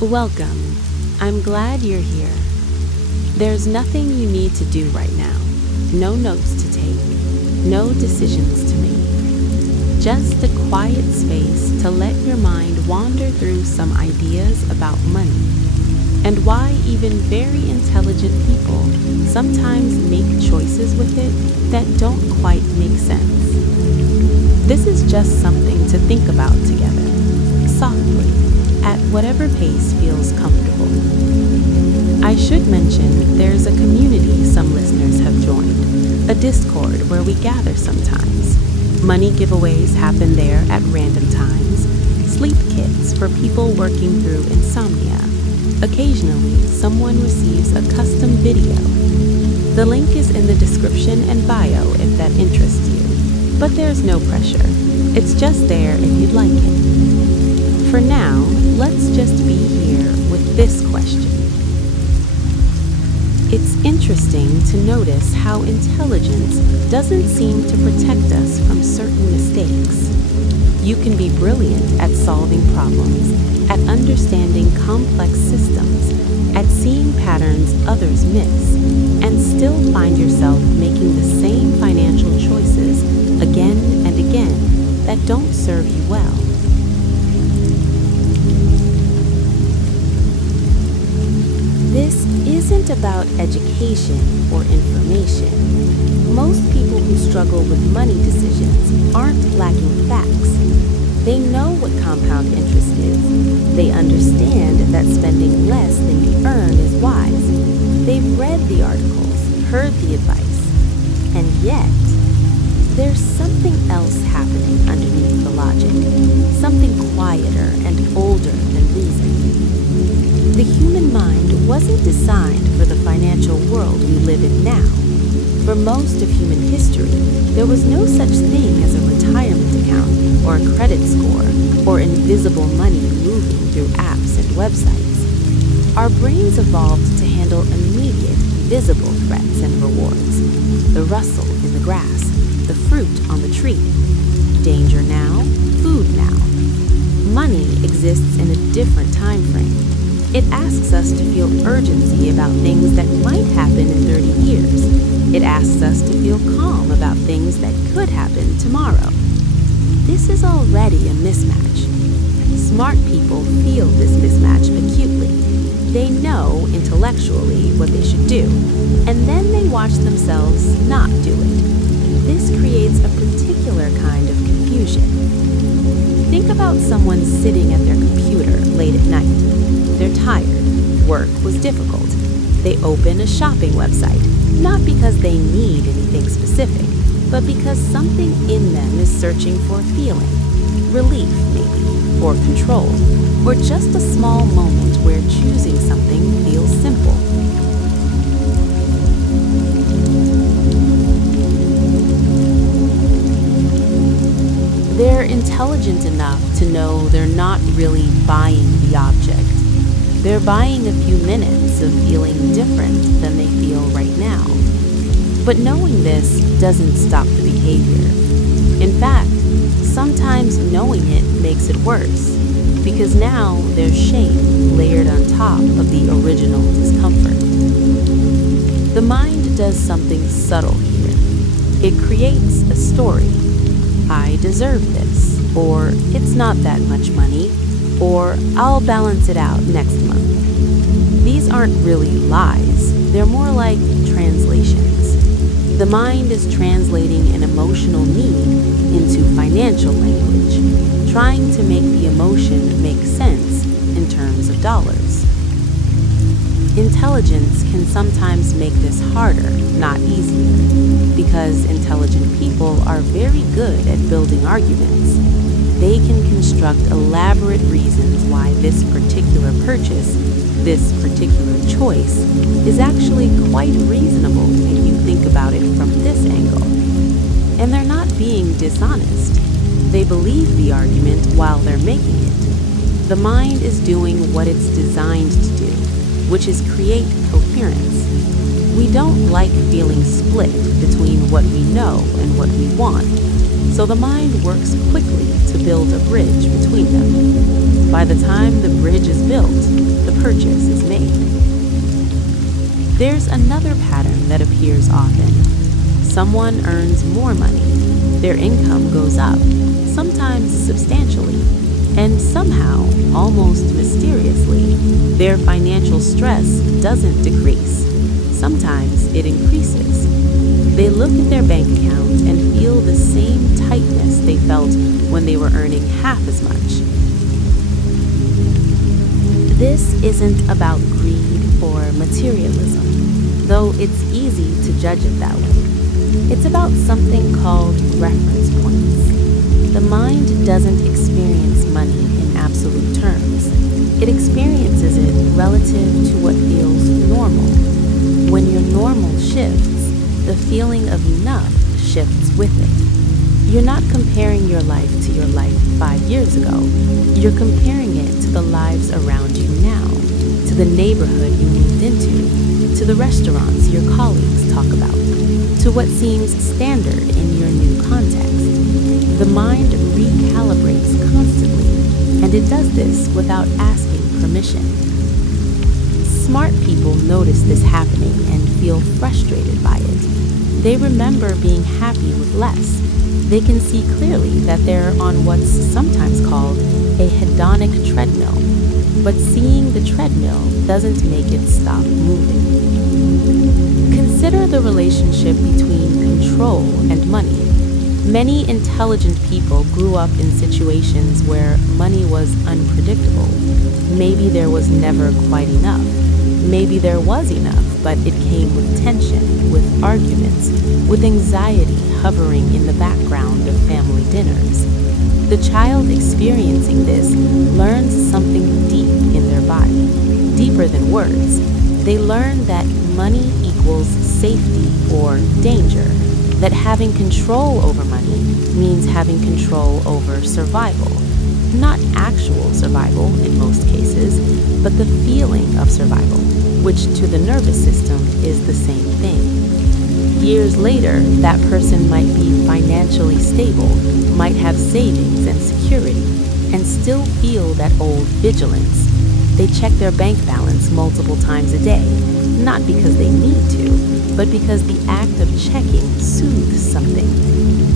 Welcome. I'm glad you're here. There's nothing you need to do right now. No notes to take. No decisions to make. Just a quiet space to let your mind wander through some ideas about money and why even very intelligent people sometimes make choices with it that don't quite make sense. This is just something to think about together, softly, at whatever pace feels comfortable. I should mention there's a community some listeners have joined, a Discord where we gather sometimes. Money giveaways happen there at random times, sleep kits for people working through insomnia. Occasionally, someone receives a custom video. The link is in the description and bio if that interests you, but there's no pressure. It's just there if you'd like it. For now, let's just be here with this question. It's interesting to notice how intelligence doesn't seem to protect us from certain mistakes. You can be brilliant at solving problems, at understanding complex systems, at seeing patterns others miss, and still find yourself making the same financial choices again and again that don't serve you well. This isn't about education or information. Most people who struggle with money decisions aren't lacking facts. They know what compound interest is. They understand that spending less than you earn is wise. They've read the articles, heard the advice, and yet there's something else happening underneath the logic, something quieter and older than reason. The human mind wasn't designed for the financial world we live in now. For most of human history, there was no such thing as a retirement account or a credit score or invisible money moving through apps and websites. Our brains evolved to handle immediate, visible threats and rewards. The rustle in the grass, the fruit on the tree. Danger now, food now. Money exists in a different time frame. It asks us to feel urgency about things that might happen in 30 years. It asks us to feel calm about things that could happen tomorrow. This is already a mismatch. Smart people feel this mismatch acutely. They know intellectually what they should do, and then they watch themselves not do it. This creates a particular kind of confusion. Think about someone sitting at their computer late at night. They're tired. Work was difficult. They open a shopping website, not because they need anything specific, but because something in them is searching for a feeling. Relief, maybe, or control, or just a small moment where choosing something feels simple. They're intelligent enough to know they're not really buying the object. They're buying a few minutes of feeling different than they feel right now. But knowing this doesn't stop the behavior. In fact, sometimes knowing it makes it worse, because now there's shame layered on top of the original discomfort. The mind does something subtle here. It creates a story. I deserve this, or it's not that much money, or I'll balance it out next month. These aren't really lies, they're more like translations. The mind is translating an emotional need into financial language, trying to make the emotion make sense in terms of dollars. Intelligence can sometimes make this harder, not easier, because intelligent people are very good at building arguments. They can construct elaborate reasons why this particular purchase, this particular choice, is actually quite reasonable if you think about it from this angle. And they're not being dishonest. They believe the argument while they're making it. The mind is doing what it's designed to do, which is create coherence. We don't like feeling split between what we know and what we want. so the mind works quickly to build a bridge between them. By the time the bridge is built, the purchase is made. There's another pattern that appears often. Someone earns more money. Their income goes up, sometimes substantially, and somehow, almost mysteriously, their financial stress doesn't decrease. Sometimes it increases. They look at their bank account and feel the same tightness they felt when they were earning half as much. This isn't about greed or materialism, though it's easy to judge it that way. It's about something called reference points. The mind doesn't experience money in absolute terms. It experiences it relative to what feels normal. When your normal shifts, the feeling of enough shifts with it. You're not comparing your life to your life 5 years ago. You're comparing it to the lives around you now, to the neighborhood you moved into, to the restaurants your colleagues talk about, to what seems standard in your new context. The mind recalibrates constantly, and it does this without asking permission. Smart people notice this happening and feel frustrated by it. They remember being happy with less. They can see clearly that they're on what's sometimes called a hedonic treadmill, but seeing the treadmill doesn't make it stop moving. Consider the relationship between control and money. Many intelligent people grew up in situations where money was unpredictable. Maybe there was never quite enough. Maybe there was enough, but it came with tension, with arguments, with anxiety hovering in the background of family dinners. The child experiencing this learns something deep in their body, deeper than words. They learn that money equals safety or danger, that having control over money means having control over survival. Not actual survival in most cases, but the feeling of survival, which to the nervous system is the same thing. Years later, that person might be financially stable, might have savings and security, and still feel that old vigilance. They check their bank balance multiple times a day, not because they need to, but because the act of checking soothes something.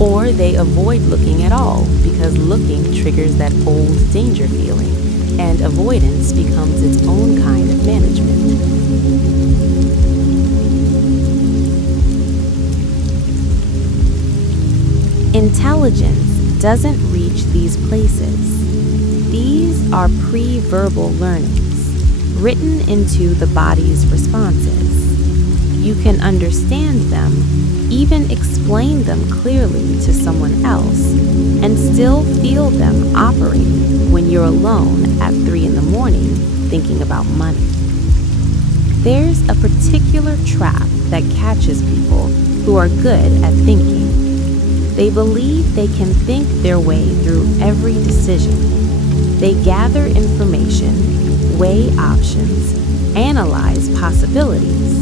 Or they avoid looking at all because looking triggers that old danger feeling, and avoidance becomes its own kind of management. Intelligence doesn't reach these places. These are pre-verbal learnings, written into the body's responses. You can understand them, even explain them clearly to someone else, and still feel them operating when you're alone at 3 in the morning thinking about money. There's a particular trap that catches people who are good at thinking. They believe they can think their way through every decision. They gather information, weigh options, analyze possibilities.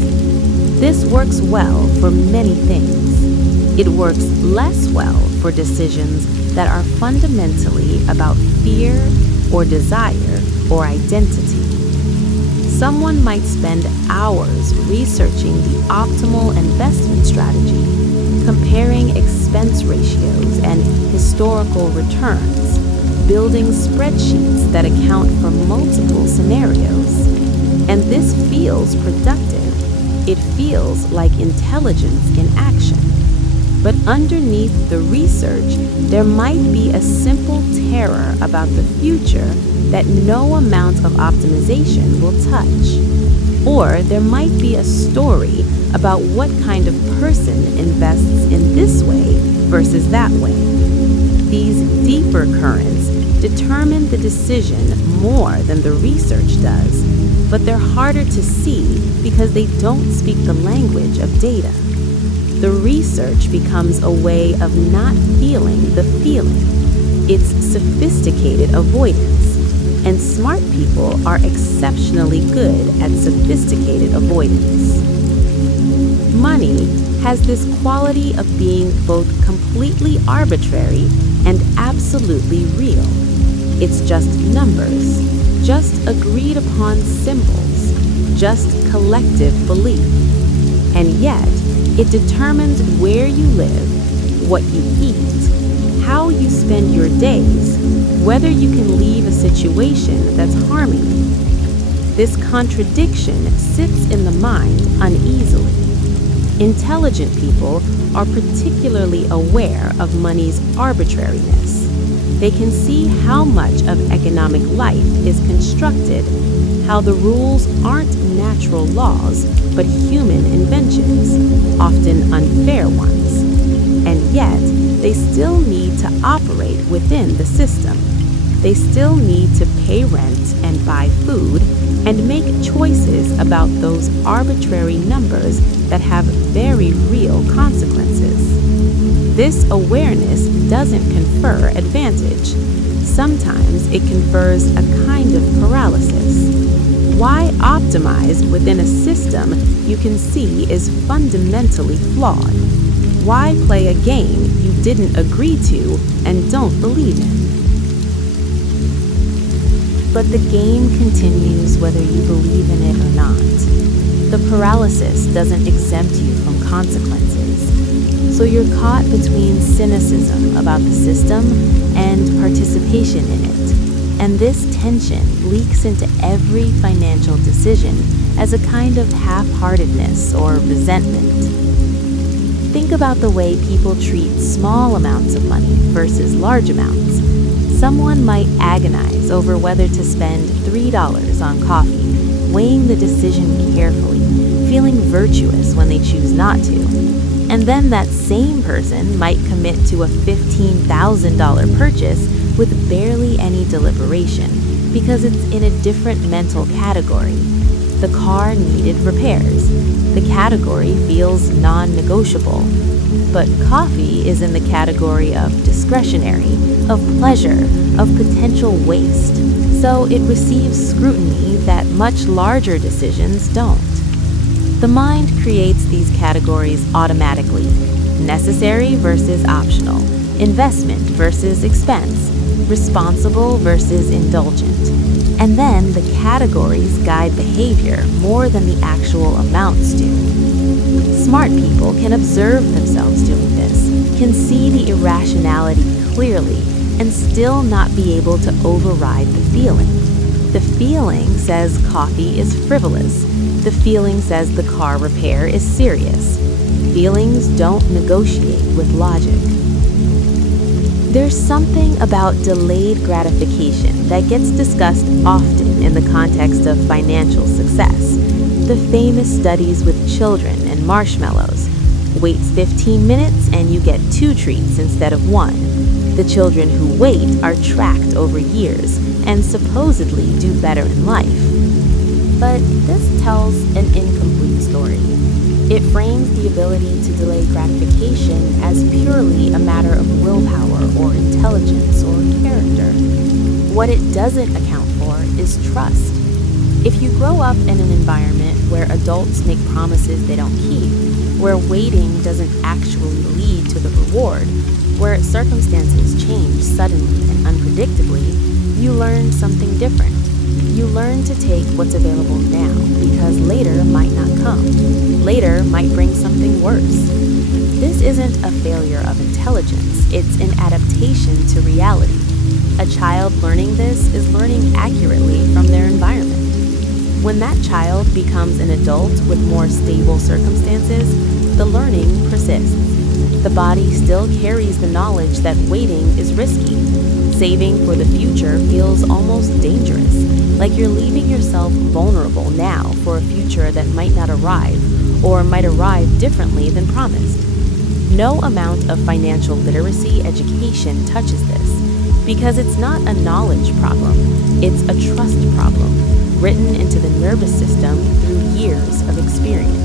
This works well for many things. It works less well for decisions that are fundamentally about fear or desire or identity. Someone might spend hours researching the optimal investment strategy, comparing expense ratios and historical returns, building spreadsheets that account for multiple scenarios. And this feels productive. It feels like intelligence in action. But underneath the research, there might be a simple terror about the future that no amount of optimization will touch. Or there might be a story about what kind of person invests in this way versus that way. These deeper currents determine the decision more than the research does, but they're harder to see because they don't speak the language of data. The research becomes a way of not feeling the feeling. It's sophisticated avoidance, and smart people are exceptionally good at sophisticated avoidance. Money has this quality of being both completely arbitrary and absolutely real. It's just numbers, just agreed upon symbols, just collective belief. And yet, it determines where you live, what you eat, how you spend your days, whether you can leave a situation that's harming you. This contradiction sits in the mind uneasily. Intelligent people are particularly aware of money's arbitrariness. They can see how much of economic life is constructed, how the rules aren't natural laws, but human inventions, often unfair ones. And yet, they still need to operate within the system. They still need to pay rent and buy food and make choices about those arbitrary numbers that have very real consequences. This awareness doesn't confer advantage. Sometimes it confers a kind of paralysis. Why optimize within a system you can see is fundamentally flawed? Why play a game you didn't agree to and don't believe in? But the game continues whether you believe in it or not. The paralysis doesn't exempt you from consequences. So you're caught between cynicism about the system and participation in it. And this tension leaks into every financial decision as a kind of half-heartedness or resentment. Think about the way people treat small amounts of money versus large amounts. Someone might agonize over whether to spend $3 on coffee, weighing the decision carefully, feeling virtuous when they choose not to. And then that same person might commit to a $15,000 purchase with barely any deliberation because it's in a different mental category. The car needed repairs. The category feels non-negotiable. But coffee is in the category of discretionary, of pleasure, of potential waste. So it receives scrutiny that much larger decisions don't. The mind creates these categories automatically: necessary versus optional, investment versus expense, responsible versus indulgent. And then the categories guide behavior more than the actual amounts do. Smart people can observe themselves doing this, can see the irrationality clearly, and still not be able to override the feeling. The feeling says coffee is frivolous. The feeling says the car repair is serious. Feelings don't negotiate with logic. There's something about delayed gratification that gets discussed often in the context of financial success. The famous studies with children and marshmallows. Waits 15 minutes and you get 2 treats instead of 1. The children who wait are tracked over years and supposedly do better in life. But this tells an incomplete story. It frames the ability to delay gratification as purely a matter of willpower or intelligence or character. What it doesn't account for is trust. If you grow up in an environment where adults make promises they don't keep, where waiting doesn't actually lead to the reward, where circumstances change suddenly and unpredictably, you learn something different. You learn to take what's available now because later might not come. Later might bring something worse. This isn't a failure of intelligence, it's an adaptation to reality. A child learning this is learning accurately from their environment. When that child becomes an adult with more stable circumstances, the learning persists. The body still carries the knowledge that waiting is risky. Saving for the future feels almost dangerous, like you're leaving yourself vulnerable now for a future that might not arrive, or might arrive differently than promised. No amount of financial literacy education touches this, because it's not a knowledge problem, it's a trust problem, written into the nervous system through years of experience.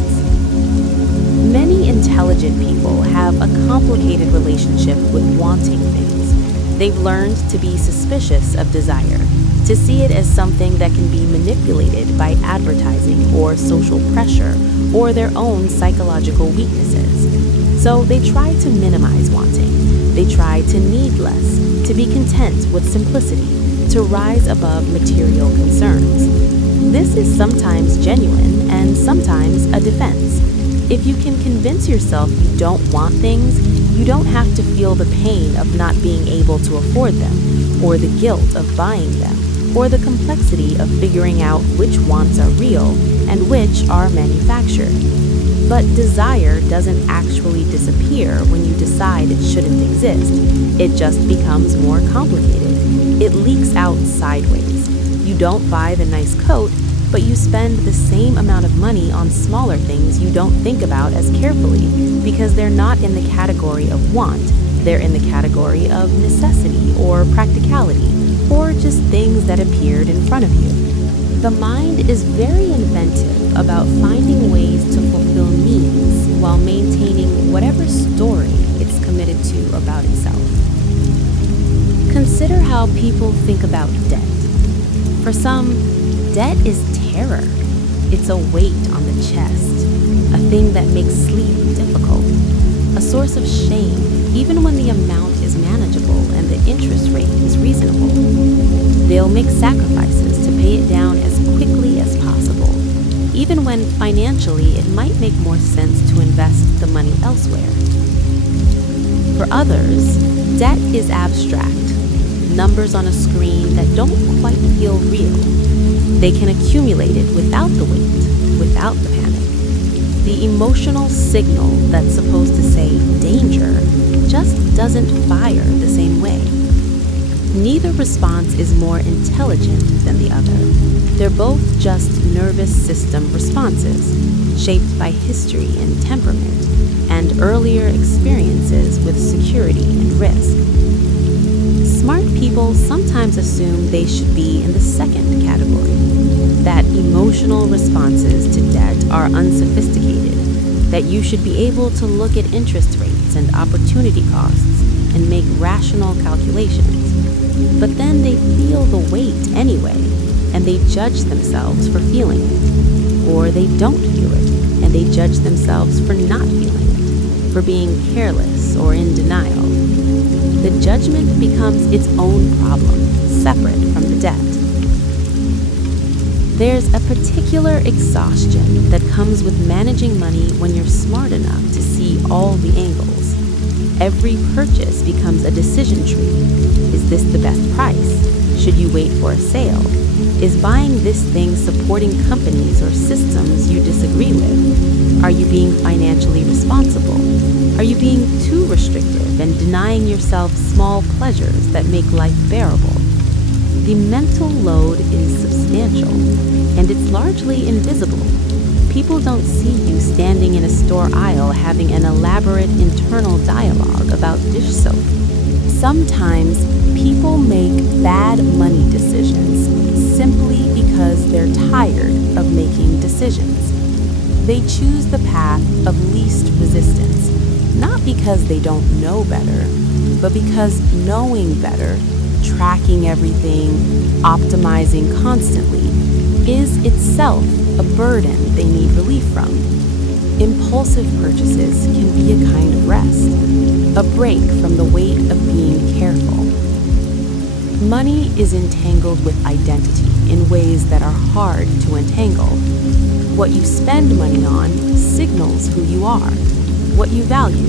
Many intelligent people have a complicated relationship with wanting things. They've learned to be suspicious of desire, to see it as something that can be manipulated by advertising or social pressure or their own psychological weaknesses. So they try to minimize wanting. They try to need less, to be content with simplicity, to rise above material concerns. This is sometimes genuine and sometimes a defense. If you can convince yourself you don't want things, you don't have to feel the pain of not being able to afford them, or the guilt of buying them, or the complexity of figuring out which wants are real and which are manufactured. But desire doesn't actually disappear when you decide it shouldn't exist. It just becomes more complicated. It leaks out sideways. You don't buy the nice coat, but you spend the same amount of money on smaller things you don't think about as carefully because they're not in the category of want. They're in the category of necessity or practicality, or just things that appeared in front of you. The mind is very inventive about finding ways to fulfill needs while maintaining whatever story it's committed to about itself. Consider how people think about debt. For some, debt is terror. It's a weight on the chest, a thing that makes sleep difficult, a source of shame even when the amount is manageable and the interest rate is reasonable. They'll make sacrifices to pay it down as quickly as possible, even when financially it might make more sense to invest the money elsewhere. For others, debt is abstract, numbers on a screen that don't quite feel real. They can accumulate it without the weight, without the panic. The emotional signal that's supposed to say danger just doesn't fire the same way. Neither response is more intelligent than the other. They're both just nervous system responses, shaped by history and temperament, and earlier experiences with security and risk. Smart people sometimes assume they should be in the second category, that emotional responses to debt are unsophisticated, that you should be able to look at interest rates and opportunity costs and make rational calculations. But then they feel the weight anyway, and they judge themselves for feeling it. Or they don't feel it, and they judge themselves for not feeling it, for being careless or in denial. The judgment becomes its own problem, separate from the debt. There's a particular exhaustion that comes with managing money when you're smart enough to see all the angles. Every purchase becomes a decision tree. Is this the best price? Should you wait for a sale? Is buying this thing supporting companies or systems you disagree with? Are you being financially responsible? Are you being too restrictive and denying yourself small pleasures that make life bearable? The mental load is substantial, and it's largely invisible. People don't see you standing in a store aisle having an elaborate internal dialogue about dish soap. Sometimes people make bad money decisions simply because they're tired of making decisions. They choose the path of least resistance, not because they don't know better, but because knowing better, tracking everything, optimizing constantly, is itself a burden they need relief from. Impulsive purchases can be a kind of rest, a break from the weight of being careful. Money is entangled with identity in ways that are hard to untangle. What you spend money on signals who you are, what you value,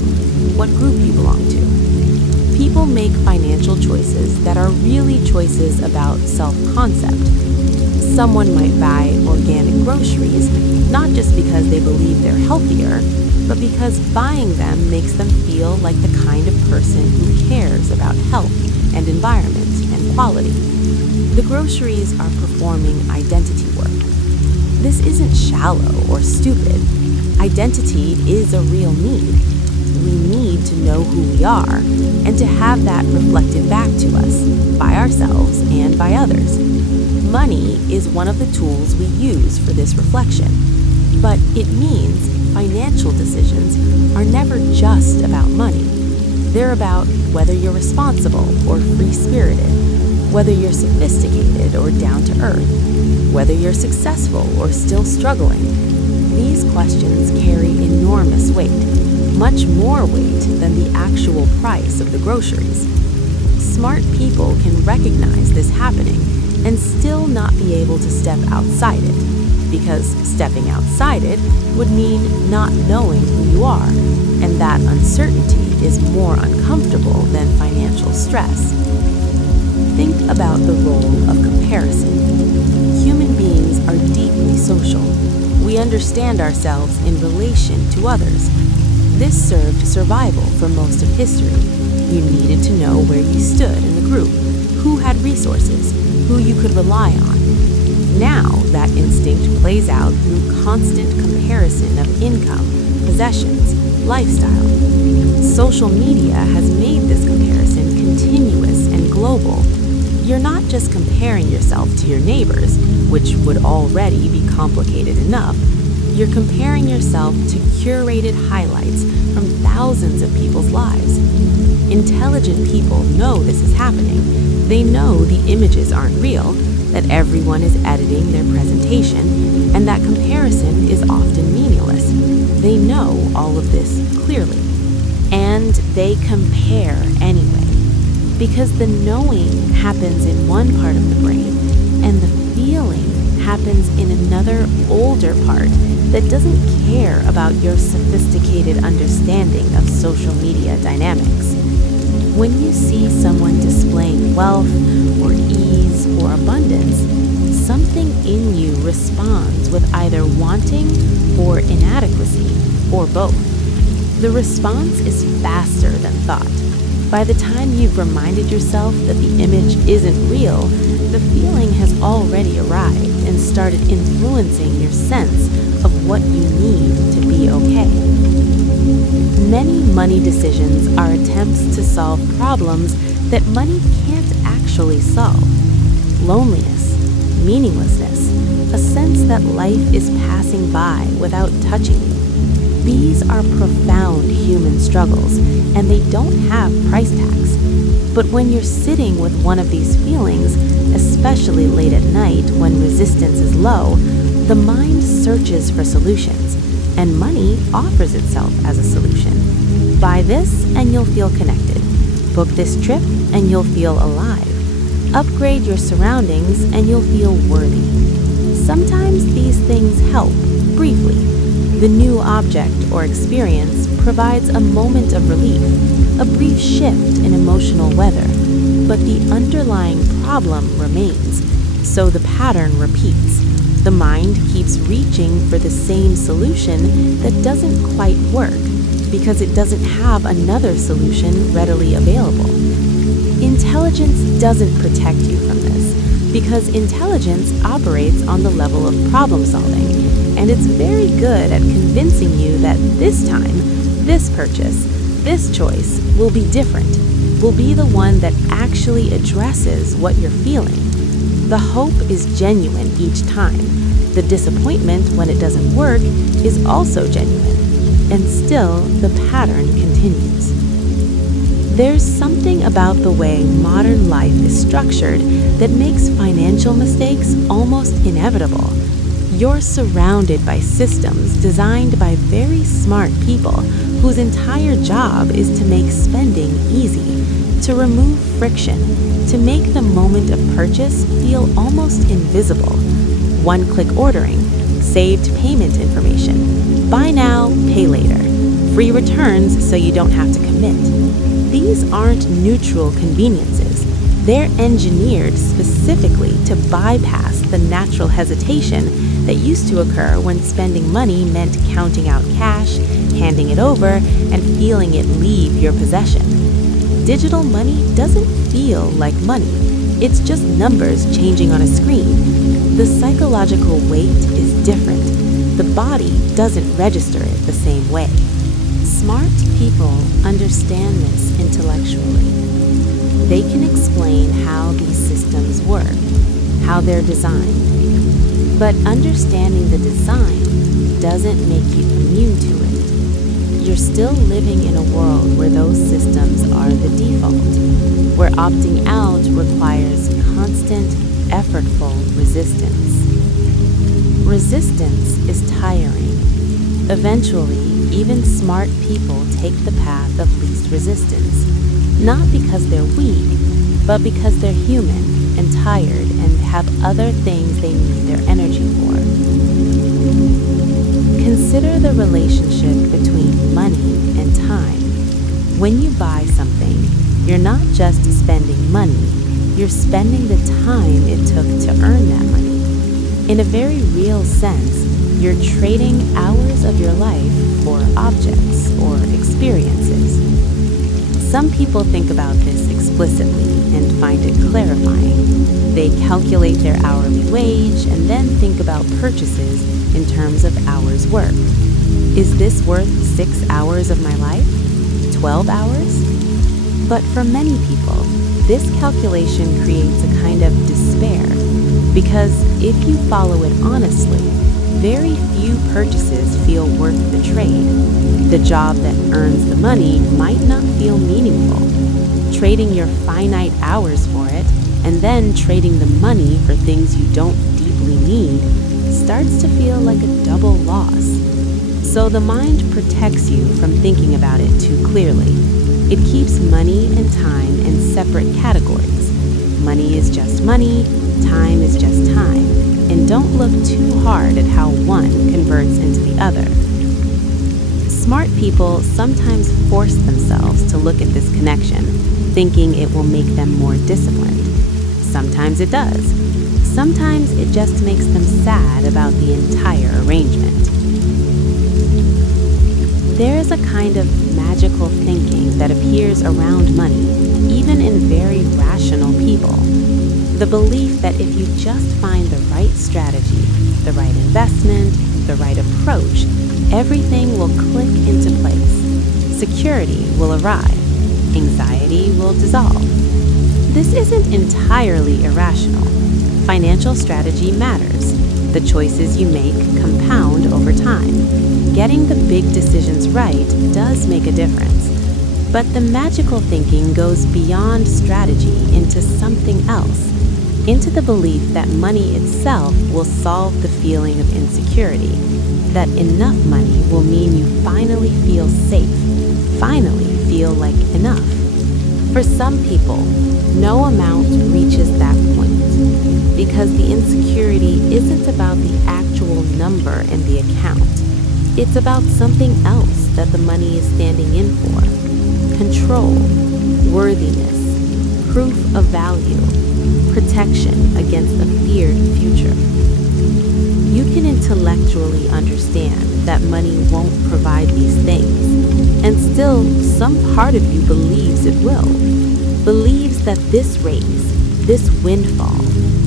what group you belong to. People make financial choices that are really choices about self-concept. Someone might buy organic groceries, not just because they believe they're healthier, but because buying them makes them feel like the kind of person who cares about health and environment and quality. The groceries are performing identity work. This isn't shallow or stupid. Identity is a real need. We need to know who we are and to have that reflected back to us by ourselves and by others. Money is one of the tools we use for this reflection, but it means financial decisions are never just about money. They're about whether you're responsible or free-spirited, Whether you're sophisticated or down to earth, whether you're successful or still struggling, these questions carry enormous weight, much more weight than the actual price of the groceries. Smart people can recognize this happening and still not be able to step outside it, because stepping outside it would mean not knowing who you are, and that uncertainty is more uncomfortable than financial stress. Think about the role of comparison. Human beings are deeply social. We understand ourselves in relation to others. This served survival for most of history. You needed to know where you stood in the group, who had resources, who you could rely on. Now, that instinct plays out through constant comparison of income, possessions, lifestyle. Social media has made this comparison continuous and global. You're not just comparing yourself to your neighbors, which would already be complicated enough. You're comparing yourself to curated highlights from thousands of people's lives. Intelligent people know this is happening. They know the images aren't real, that everyone is editing their presentation, and that comparison is often meaningless. They know all of this clearly. And they compare anyway. Because the knowing happens in one part of the brain, and the feeling happens in another, older part that doesn't care about your sophisticated understanding of social media dynamics. When you see someone displaying wealth or ease or abundance, something in you responds with either wanting or inadequacy, or both. The response is faster than thought. By the time you've reminded yourself that the image isn't real, the feeling has already arrived and started influencing your sense of what you need to be okay. Many money decisions are attempts to solve problems that money can't actually solve. Loneliness, meaninglessness, a sense that life is passing by without touching you. These are profound human struggles, and they don't have price tags. But when you're sitting with one of these feelings, especially late at night when resistance is low, the mind searches for solutions, and money offers itself as a solution. Buy this and you'll feel connected. Book this trip and you'll feel alive. Upgrade your surroundings and you'll feel worthy. Sometimes these things help, briefly. The new object or experience provides a moment of relief, a brief shift in emotional weather, but the underlying problem remains, so the pattern repeats. The mind keeps reaching for the same solution that doesn't quite work because it doesn't have another solution readily available. Intelligence doesn't protect you from this because intelligence operates on the level of problem solving, and it's very good at convincing you that this time, this purchase, this choice will be different, will be the one that actually addresses what you're feeling. The hope is genuine each time. The disappointment when it doesn't work is also genuine, and still the pattern continues. There's something about the way modern life is structured that makes financial mistakes almost inevitable. You're surrounded by systems designed by very smart people whose entire job is to make spending easy, to remove friction, to make the moment of purchase feel almost invisible. One-click ordering, saved payment information, buy now, pay later, free returns so you don't have to commit. These aren't neutral conveniences. They're engineered specifically to bypass the natural hesitation that used to occur when spending money meant counting out cash, handing it over, and feeling it leave your possession. Digital money doesn't feel like money. It's just numbers changing on a screen. The psychological weight is different. The body doesn't register it the same way. Smart people understand this intellectually. They can explain how these systems work, how they're designed. But understanding the design doesn't make you immune to it. you're still living in a world where those systems are the default, where opting out requires constant, effortful resistance. Resistance is tiring. Eventually, even smart people take the path of least resistance, not because they're weak, but because they're human and tired and have other things they need their energy for. Consider the relationship between money and time. When you buy something, you're not just spending money, you're spending the time it took to earn that money. In a very real sense, you're trading hours of your life for objects or experiences. Some people think about this explicitly and find it clarifying. They calculate their hourly wage and then think about purchases in terms of hours worked. Is this worth 6 hours of my life? 12 hours? But for many people, this calculation creates a kind of despair, because if you follow it honestly, very few purchases feel worth the trade. The job that earns the money might not feel meaningful. Trading your finite hours for it, and then trading the money for things you don't deeply need, starts to feel like a double loss. So the mind protects you from thinking about it too clearly. It keeps money and time in separate categories. Money is just money, time is just time, and don't look too hard at how one converts into the other. Smart people sometimes force themselves to look at this connection, thinking it will make them more disciplined. Sometimes it does. Sometimes it just makes them sad about the entire arrangement. There is a kind of magical thinking that appears around money, even in very rational people. The belief that if you just find the right strategy, the right investment, the right approach, everything will click into place. Security will arrive. Anxiety will dissolve. This isn't entirely irrational. Financial strategy matters. The choices you make compound over time. Getting the big decisions right does make a difference. But the magical thinking goes beyond strategy into something else, into the belief that money itself will solve the feeling of insecurity, that enough money will mean you finally feel safe, finally feel like enough. For some people, no amount reaches that point, because the insecurity isn't about the actual number in the account. It's about something else that the money is standing in for. Control, worthiness, proof of value, protection against a feared future. You can intellectually understand that money won't provide these things, and still some part of you believes it will, believes that this raise, this windfall,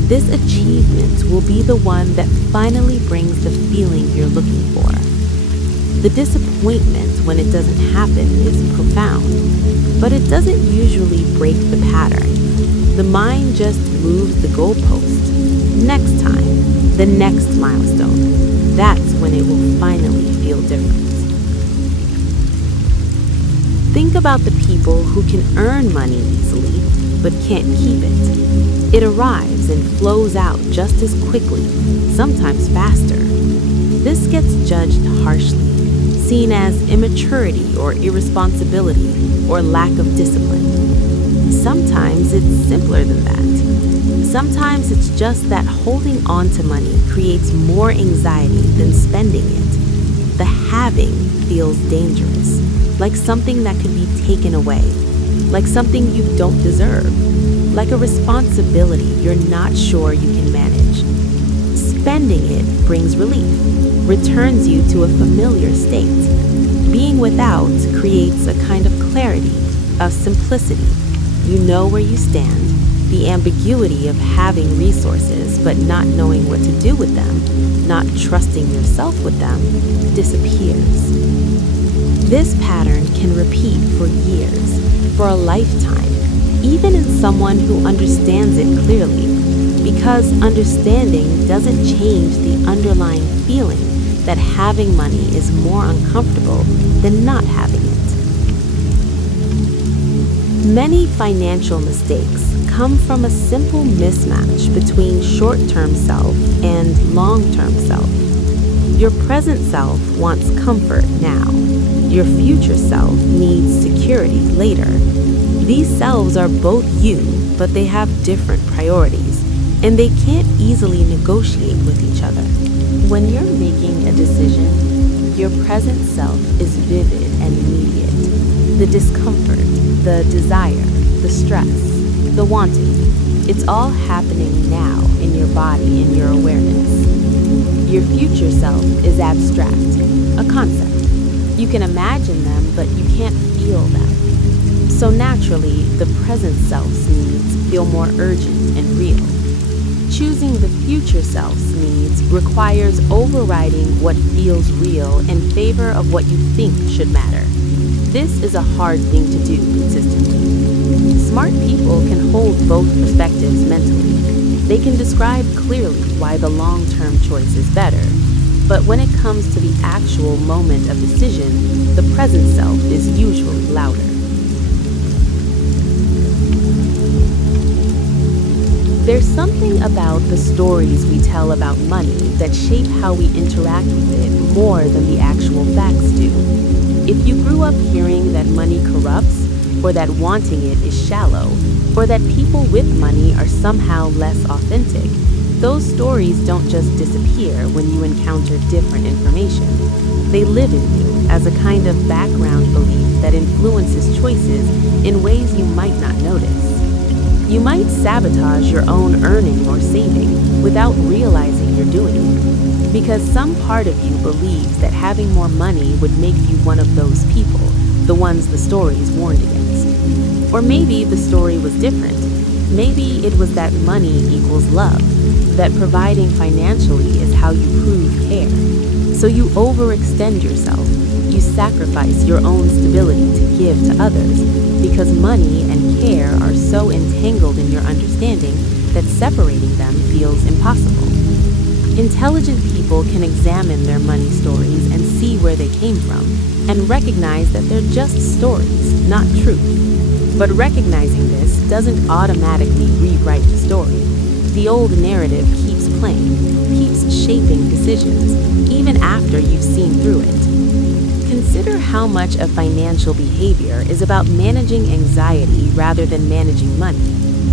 this achievement will be the one that finally brings the feeling you're looking for. The disappointment when it doesn't happen is profound, but it doesn't usually break the pattern. The mind just moves the goalpost. Next time, the next milestone, that's when it will finally feel different. Think about the people who can earn money easily, but can't keep it. It arrives and flows out just as quickly, sometimes faster. This gets judged harshly, seen as immaturity or irresponsibility or lack of discipline. Sometimes it's simpler than that. Sometimes it's just that holding on to money creates more anxiety than spending it. The having feels dangerous, like something that could be taken away, like something you don't deserve, like a responsibility you're not sure you can manage. Spending it brings relief, returns you to a familiar state. Being without creates a kind of clarity, of simplicity. You know where you stand. The ambiguity of having resources but not knowing what to do with them, not trusting yourself with them, disappears. This pattern can repeat for years, for a lifetime, even in someone who understands it clearly. because understanding doesn't change the underlying feeling that having money is more uncomfortable than not having it. Many financial mistakes come from a simple mismatch between short-term self and long-term self. Your present self wants comfort now. Your future self needs security later. These selves are both you, but they have different priorities, and they can't easily negotiate with each other. When you're making a decision, your present self is vivid and immediate. The discomfort, the desire, the stress, the wanting, it's all happening now in your body and your awareness. Your future self is abstract, a concept. You can imagine them, but you can't feel them. So naturally, the present self's needs feel more urgent and real. Choosing the future self's needs requires overriding what feels real in favor of what you think should matter. This is a hard thing to do consistently. Smart people can hold both perspectives mentally. They can describe clearly why the long-term choice is better. But when it comes to the actual moment of decision, the present self is usually louder. There's something about the stories we tell about money that shape how we interact with it more than the actual facts do. If you grew up hearing that money corrupts, or that wanting it is shallow, or that people with money are somehow less authentic, those stories don't just disappear when you encounter different information. They live in you as a kind of background belief that influences choices in ways you might not notice. You might sabotage your own earning or saving without realizing you're doing it, because some part of you believes that having more money would make you one of those people, the ones the stories warned against. Or maybe the story was different. Maybe it was that money equals love, that providing financially is how you prove care. So you overextend yourself. You sacrifice your own stability to give to others because money and care are so entangled in your understanding that separating them feels impossible. Intelligent people can examine their money stories and see where they came from and recognize that they're just stories, not truth. But recognizing this doesn't automatically rewrite the story. The old narrative keeps playing, keeps shaping decisions, even after you've seen through it. Consider how much of financial behavior is about managing anxiety rather than managing money.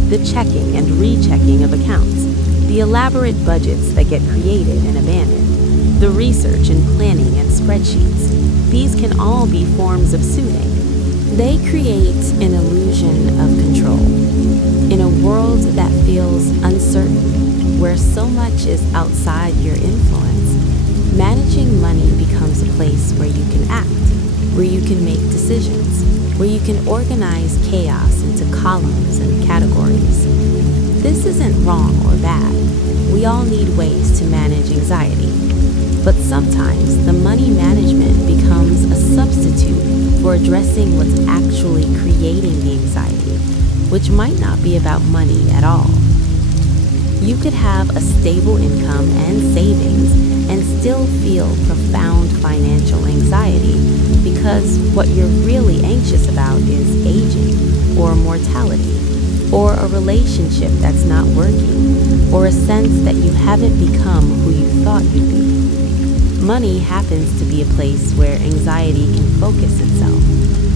The checking and rechecking of accounts, the elaborate budgets that get created and abandoned, the research and planning and spreadsheets. These can all be forms of soothing. They create an illusion of control. In a world that feels uncertain, where so much is outside your influence, managing money becomes a place where you can act, where you can make decisions, where you can organize chaos into columns and categories. This isn't wrong or bad. We all need ways to manage anxiety. But sometimes the money management becomes a substitute for addressing what's actually creating the anxiety, which might not be about money at all. You could have a stable income and savings and still feel profound financial anxiety because what you're really anxious about is aging or mortality or a relationship that's not working or a sense that you haven't become who you thought you'd be. Money happens to be a place where anxiety can focus itself,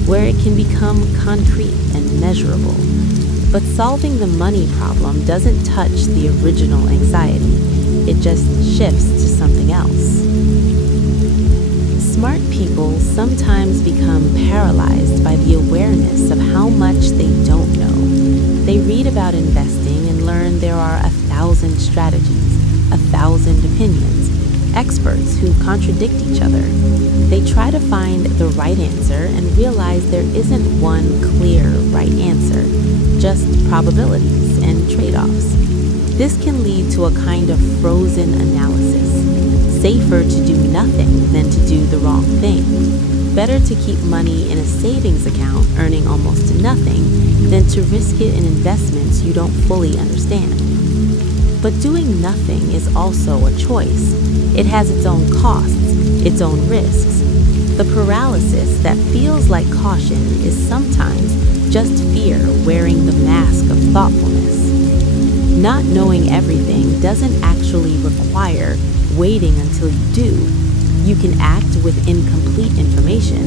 where it can become concrete and measurable. But solving the money problem doesn't touch the original anxiety. It just shifts to something else. Smart people sometimes become paralyzed by the awareness of how much they don't know. They read about investing and learn there are 1,000 strategies, 1,000 opinions, experts who contradict each other. They try to find the right answer and realize there isn't one clear right answer, just probabilities and trade-offs. This can lead to a kind of frozen analysis. Safer to do nothing than to do the wrong thing. Better to keep money in a savings account earning almost nothing than to risk it in investments you don't fully understand. But doing nothing is also a choice. It has its own costs, its own risks. The paralysis that feels like caution is sometimes just fear wearing the mask of thoughtfulness. Not knowing everything doesn't actually require waiting until you do. You can act with incomplete information,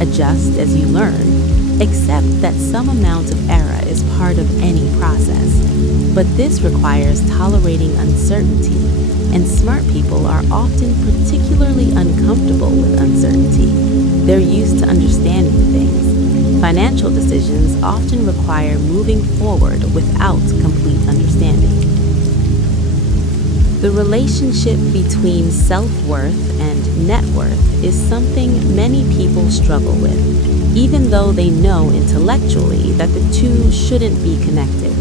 adjust as you learn, accept that some amount of error is part of any process. But this requires tolerating uncertainty, and smart people are often particularly uncomfortable with uncertainty. They're used to understanding things. Financial decisions often require moving forward without complete understanding. The relationship between self-worth and net worth is something many people struggle with, even though they know intellectually that the two shouldn't be connected.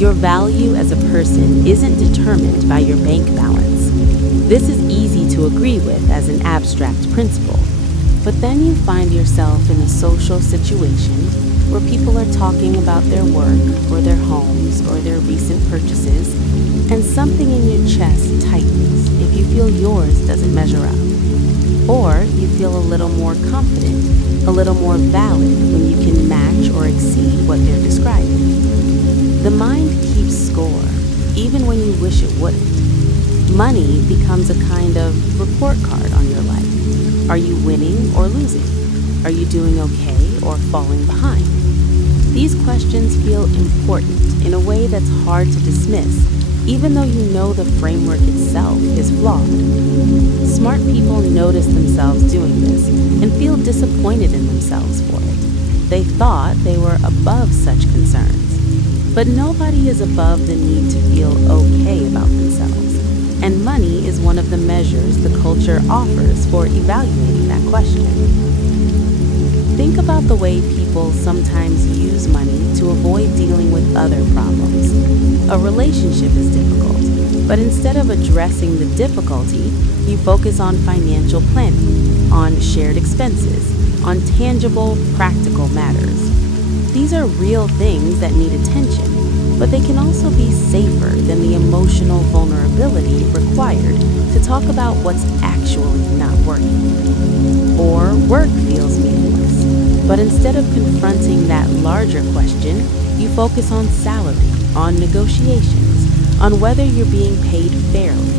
Your value as a person isn't determined by your bank balance. This is easy to agree with as an abstract principle, but then you find yourself in a social situation where people are talking about their work or their homes or their recent purchases, and something in your chest tightens if you feel yours doesn't measure up. Or you feel a little more confident, a little more valid when you can match or exceed what they're describing. The mind keeps score, even when you wish it wouldn't. Money becomes a kind of report card on your life. Are you winning or losing? Are you doing okay or falling behind? These questions feel important in a way that's hard to dismiss, even though you know the framework itself is flawed. Smart people notice themselves doing this and feel disappointed in themselves for it. They thought they were above such concerns. But nobody is above the need to feel okay about themselves, and money is one of the measures the culture offers for evaluating that question. Think about the way people sometimes use money to avoid dealing with other problems. A relationship is difficult, but instead of addressing the difficulty, you focus on financial planning, on shared expenses, on tangible, practical matters. These are real things that need attention, but they can also be safer than the emotional vulnerability required to talk about what's actually not working. Or work feels meaningless, but instead of confronting that larger question, you focus on salary, on negotiations, on whether you're being paid fairly.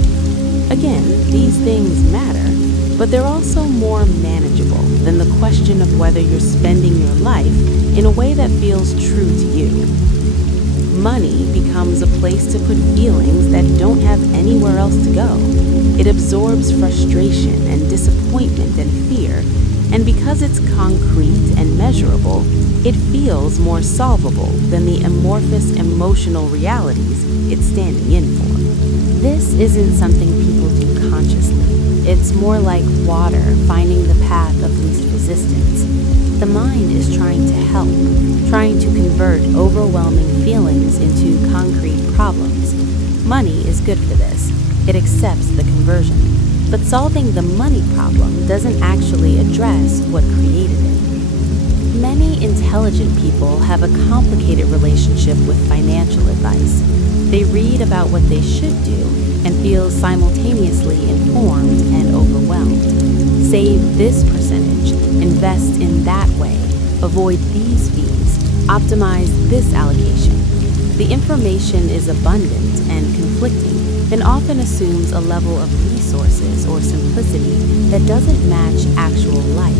Again, these things matter, but they're also more manageable than the question of whether you're spending your life in a way that feels true to you. Money becomes a place to put feelings that don't have anywhere else to go. It absorbs frustration and disappointment and fear, and because it's concrete and measurable, it feels more solvable than the amorphous emotional realities it's standing in for. This isn't something people do consciously. It's more like water finding the path of least resistance. The mind is trying to help, trying to convert overwhelming feelings into concrete problems. Money is good for this. It accepts the conversion. But solving the money problem doesn't actually address what created it. Many intelligent people have a complicated relationship with financial advice. They read about what they should do and feel simultaneously informed and overwhelmed. Save this percentage, invest in that way, avoid these fees, optimize this allocation. The information is abundant and conflicting, and often assumes a level of resources or simplicity that doesn't match actual life.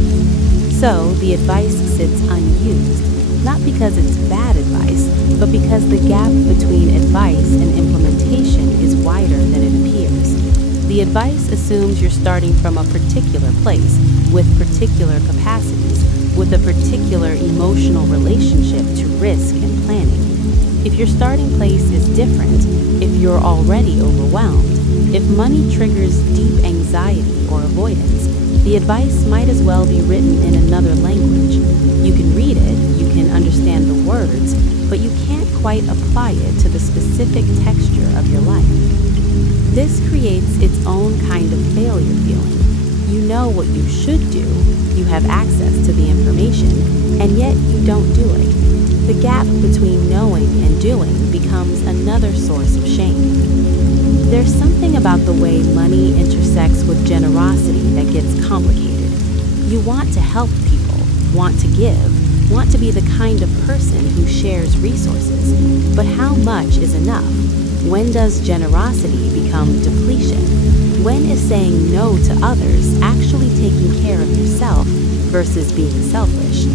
So the advice sits unused, not because it's bad advice, but because the gap between advice and implementation is wider than it appears. The advice assumes you're starting from a particular place, with particular capacities, with a particular emotional relationship to risk and planning. If your starting place is different, if you're already overwhelmed, if money triggers deep anxiety or avoidance, the advice might as well be written in another language. You can read it, you can understand the words, but you can't quite apply it to the specific texture of your life. This creates its own kind of failure feeling. You know what you should do, you have access to the information, and yet you don't do it. The gap between knowing and doing becomes another source of shame. There's something about the way money intersects with generosity that gets complicated. You want to help people, want to give, want to be the kind of person who shares resources. But how much is enough? When does generosity become depletion? When is saying no to others actually taking care of yourself versus being selfish?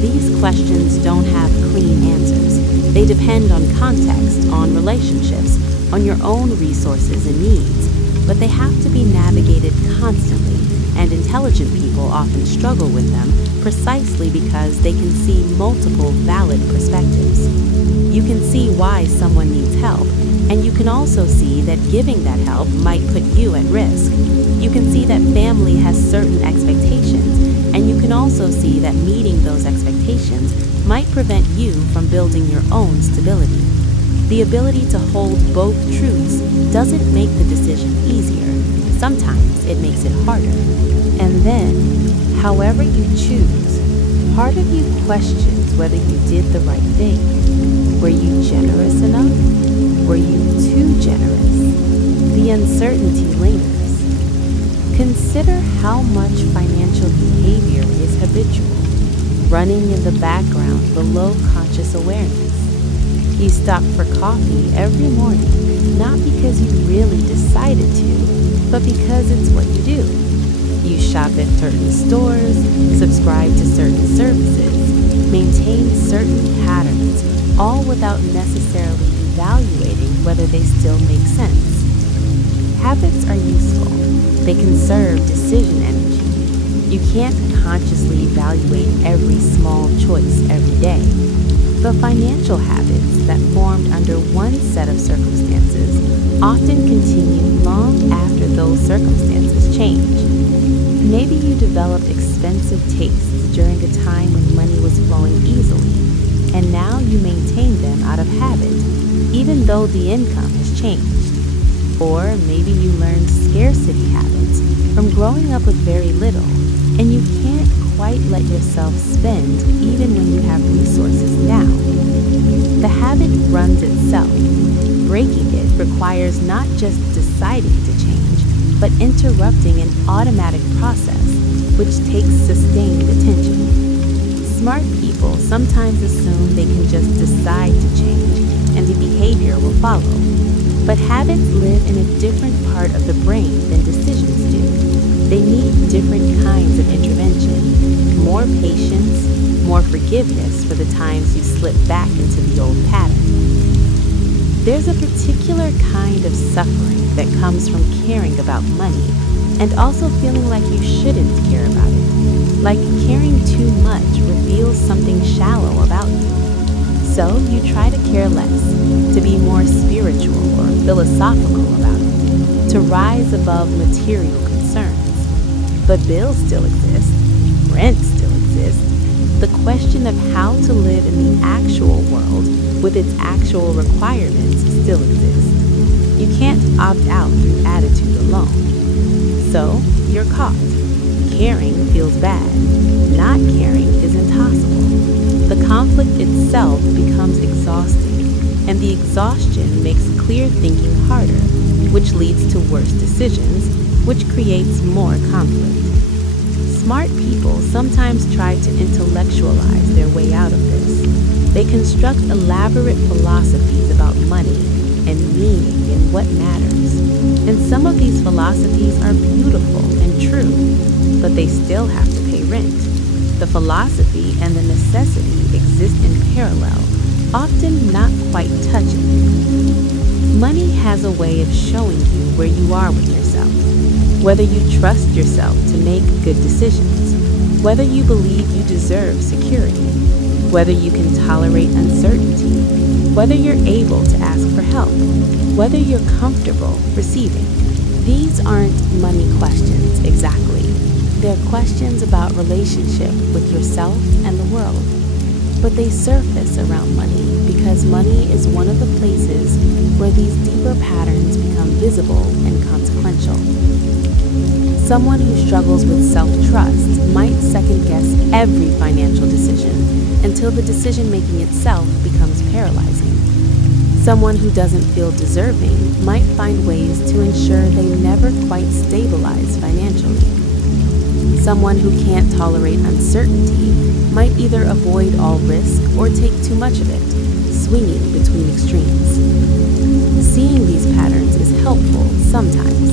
These questions don't have clean answers. They depend on context, on relationships, on your own resources and needs, but they have to be navigated constantly, and intelligent people often struggle with them precisely because they can see multiple valid perspectives. You can see why someone needs help, and you can also see that giving that help might put you at risk. You can see that family has certain expectations, and you can also see that meeting those expectations might prevent you from building your own stability. The ability to hold both truths doesn't make the decision easier. Sometimes it makes it harder. And then, however you choose, part of you questions whether you did the right thing. Were you generous enough? Were you too generous? The uncertainty lingers. Consider how much financial behavior is habitual, running in the background below conscious awareness. You stop for coffee every morning, not because you really decided to, but because it's what you do. You shop at certain stores, subscribe to certain services, maintain certain patterns, all without necessarily evaluating whether they still make sense. Habits are useful. They conserve decision energy. You can't consciously evaluate every small choice every day. But financial habits that formed under one set of circumstances often continue long after those circumstances change. Maybe you developed expensive tastes during a time when money was flowing easily, and now you maintain them out of habit, even though the income has changed. Or maybe you learned scarcity habits from growing up with very little, and you can't quite let yourself spend even when you have resources now. The habit runs itself. Breaking it requires not just deciding to change, but interrupting an automatic process, which takes sustained attention. Smart people sometimes assume they can just decide to change and the behavior will follow. But habits live in a different part of the brain than decisions do. They need different kinds of intervention, more patience, more forgiveness for the times you slip back into the old pattern. There's a particular kind of suffering that comes from caring about money and also feeling like you shouldn't care about it. Like caring too much reveals something shallow about you. So you try to care less, to be more spiritual or philosophical about it, to rise above material concerns. But bills still exist, rent still exists. The question of how to live in the actual world with its actual requirements still exists. You can't opt out through attitude alone. So you're caught. Caring feels bad. Not caring is impossible. The conflict itself becomes exhausting, and the exhaustion makes clear thinking harder, which leads to worse decisions, which creates more conflict. Smart people sometimes try to intellectualize their way out of this. They construct elaborate philosophies about money and meaning and what matters. And some of these philosophies are beautiful and true, but they still have to pay rent. The philosophy and the necessity exist in parallel, often not quite touching. Money has a way of showing you where you are with yourself, whether you trust yourself to make good decisions, whether you believe you deserve security, whether you can tolerate uncertainty, whether you're able to ask for help, whether you're comfortable receiving. These aren't money questions exactly. They're questions about relationship with yourself and the world. But they surface around money because money is one of the places where these deeper patterns become visible and consequential. Someone who struggles with self-trust might second-guess every financial decision until the decision-making itself becomes paralyzing. Someone who doesn't feel deserving might find ways to ensure they never quite stabilize financially. Someone who can't tolerate uncertainty might either avoid all risk or take too much of it, swinging between extremes. Seeing these patterns is helpful sometimes.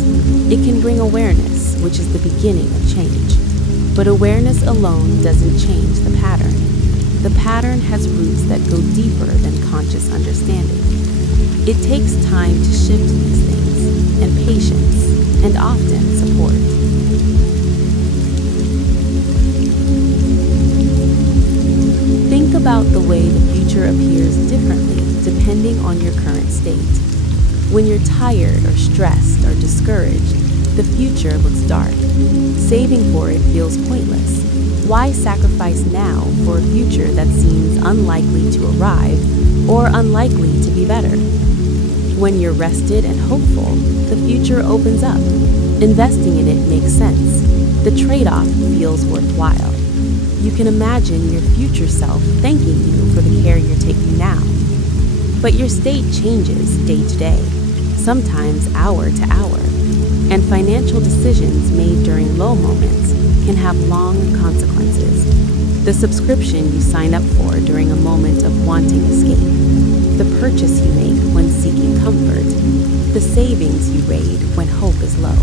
It can bring awareness, which is the beginning of change. But awareness alone doesn't change the pattern. The pattern has roots that go deeper than conscious understanding. It takes time to shift these things, and patience, and often support. Think about the way the future appears differently depending on your current state. When you're tired or stressed or discouraged, the future looks dark. Saving for it feels pointless. Why sacrifice now for a future that seems unlikely to arrive or unlikely to be better? When you're rested and hopeful, the future opens up. Investing in it makes sense. The trade-off feels worthwhile. You can imagine your future self thanking you for the care you're taking now. But your state changes day to day, sometimes hour to hour, and financial decisions made during low moments can have long consequences. The subscription you sign up for during a moment of wanting escape, the purchase you make when seeking comfort, the savings you raid when hope is low.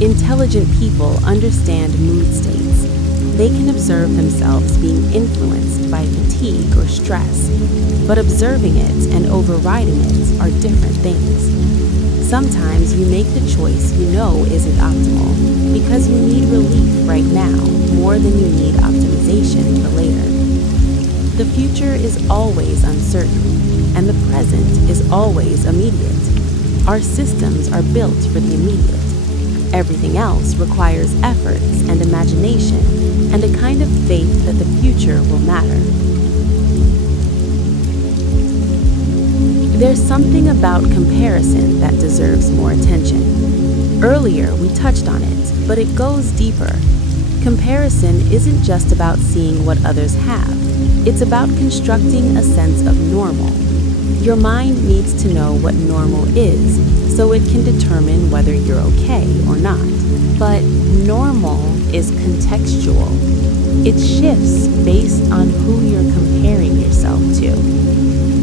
Intelligent people understand mood states. They can observe themselves being influenced by fatigue or stress, but observing it and overriding it are different things. Sometimes you make the choice you know isn't optimal because you need relief right now more than you need optimization for later. The future is always uncertain, and the present is always immediate. Our systems are built for the immediate. Everything else requires efforts and imagination and a kind of faith that the future will matter. There's something about comparison that deserves more attention. Earlier, we touched on it, but it goes deeper. Comparison isn't just about seeing what others have. It's about constructing a sense of normal. Your mind needs to know what normal is so it can determine whether you're okay or not. But normal is contextual. It shifts based on who you're comparing yourself to.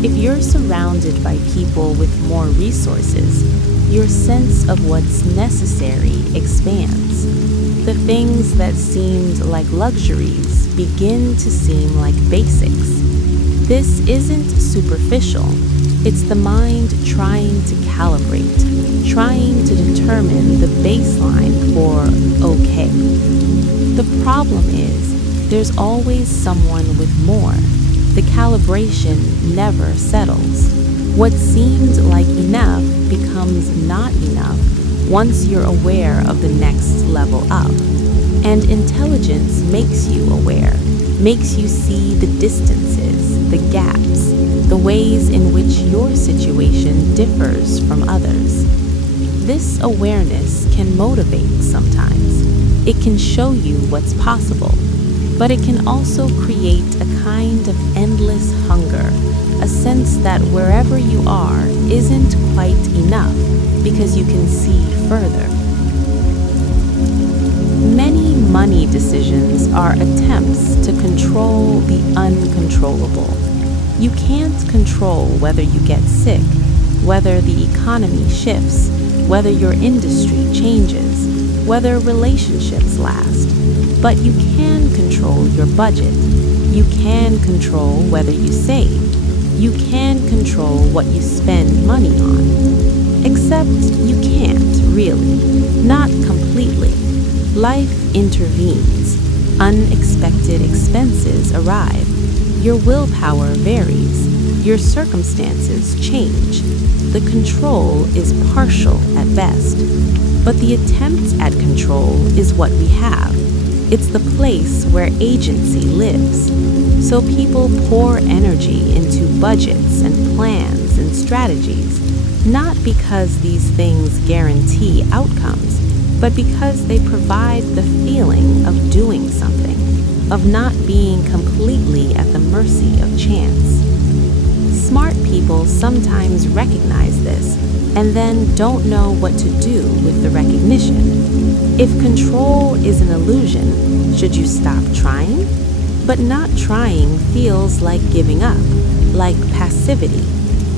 If you're surrounded by people with more resources, your sense of what's necessary expands. The things that seemed like luxuries begin to seem like basics. This isn't superficial. It's the mind trying to calibrate, trying to determine the baseline for okay. The problem is there's always someone with more. The calibration never settles. What seemed like enough becomes not enough once you're aware of the next level up. And intelligence makes you aware, makes you see the distances, the gaps, the ways in which your situation differs from others. This awareness can motivate sometimes. It can show you what's possible, but it can also create a kind of endless hunger, a sense that wherever you are isn't quite enough because you can see further. Many money decisions are attempts to control the uncontrollable. You can't control whether you get sick, whether the economy shifts, whether your industry changes, whether relationships last. But you can control your budget. You can control whether you save. You can control what you spend money on. Except you can't, really. Not completely. Life intervenes. Unexpected expenses arrive. Your willpower varies. Your circumstances change. The control is partial at best. But the attempt at control is what we have. It's the place where agency lives. So people pour energy into budgets and plans and strategies, not because these things guarantee outcomes, but because they provide the feeling of doing something, of not being completely at the mercy of chance. Smart people sometimes recognize this and then don't know what to do with the recognition. If control is an illusion, should you stop trying? But not trying feels like giving up, like passivity.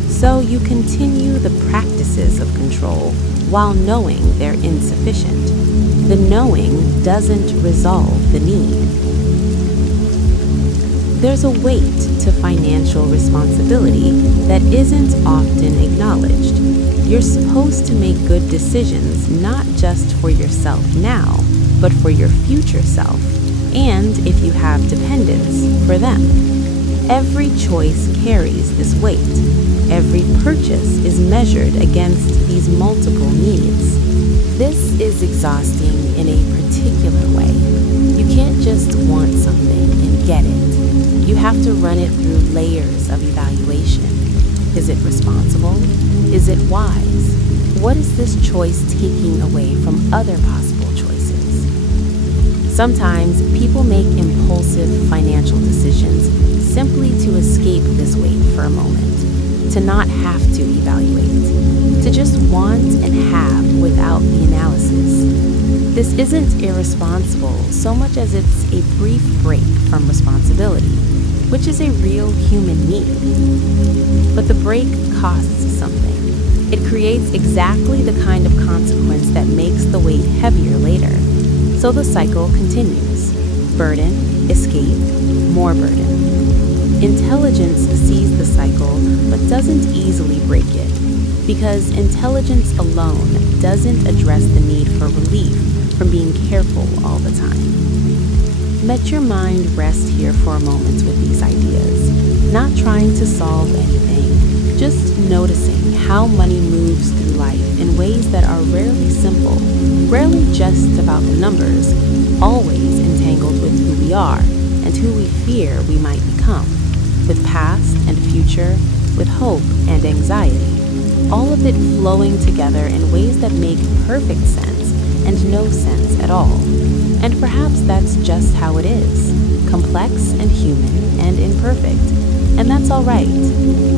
So you continue the practices of control while knowing they're insufficient. The knowing doesn't resolve the need. There's a weight to financial responsibility that isn't often acknowledged. You're supposed to make good decisions not just for yourself now, but for your future self, and if you have dependents, for them. Every choice carries this weight. Every purchase is measured against these multiple needs. This is exhausting in a particular way. You can't just want something and get it. You have to run it through layers of evaluation. Is it responsible? Is it wise? What is this choice taking away from other possible choices? Sometimes people make impulsive financial decisions simply to escape this weight for a moment, to not have to evaluate, to just want and have without the analysis. This isn't irresponsible so much as it's a brief break from responsibility, which is a real human need. But the break costs something. It creates exactly the kind of consequence that makes the weight heavier later. So the cycle continues. Burden, escape, more burden. Intelligence sees the cycle but doesn't easily break it, because intelligence alone doesn't address the need for relief from being careful all the time. Let your mind rest here for a moment with these ideas, not trying to solve anything, just noticing how money moves through life in ways that are rarely simple, rarely just about the numbers, always entangled with who we are and who we fear we might become, with past and future, with hope and anxiety, all of it flowing together in ways that make perfect sense and no sense at all. And perhaps that's just how it is, complex and human and imperfect, and that's all right.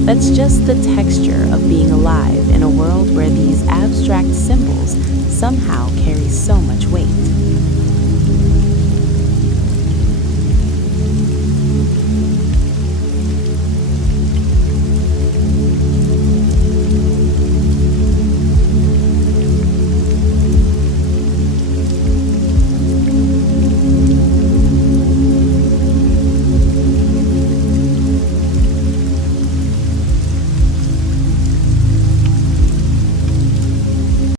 That's just the texture of being alive in a world where these abstract symbols somehow carry so much weight.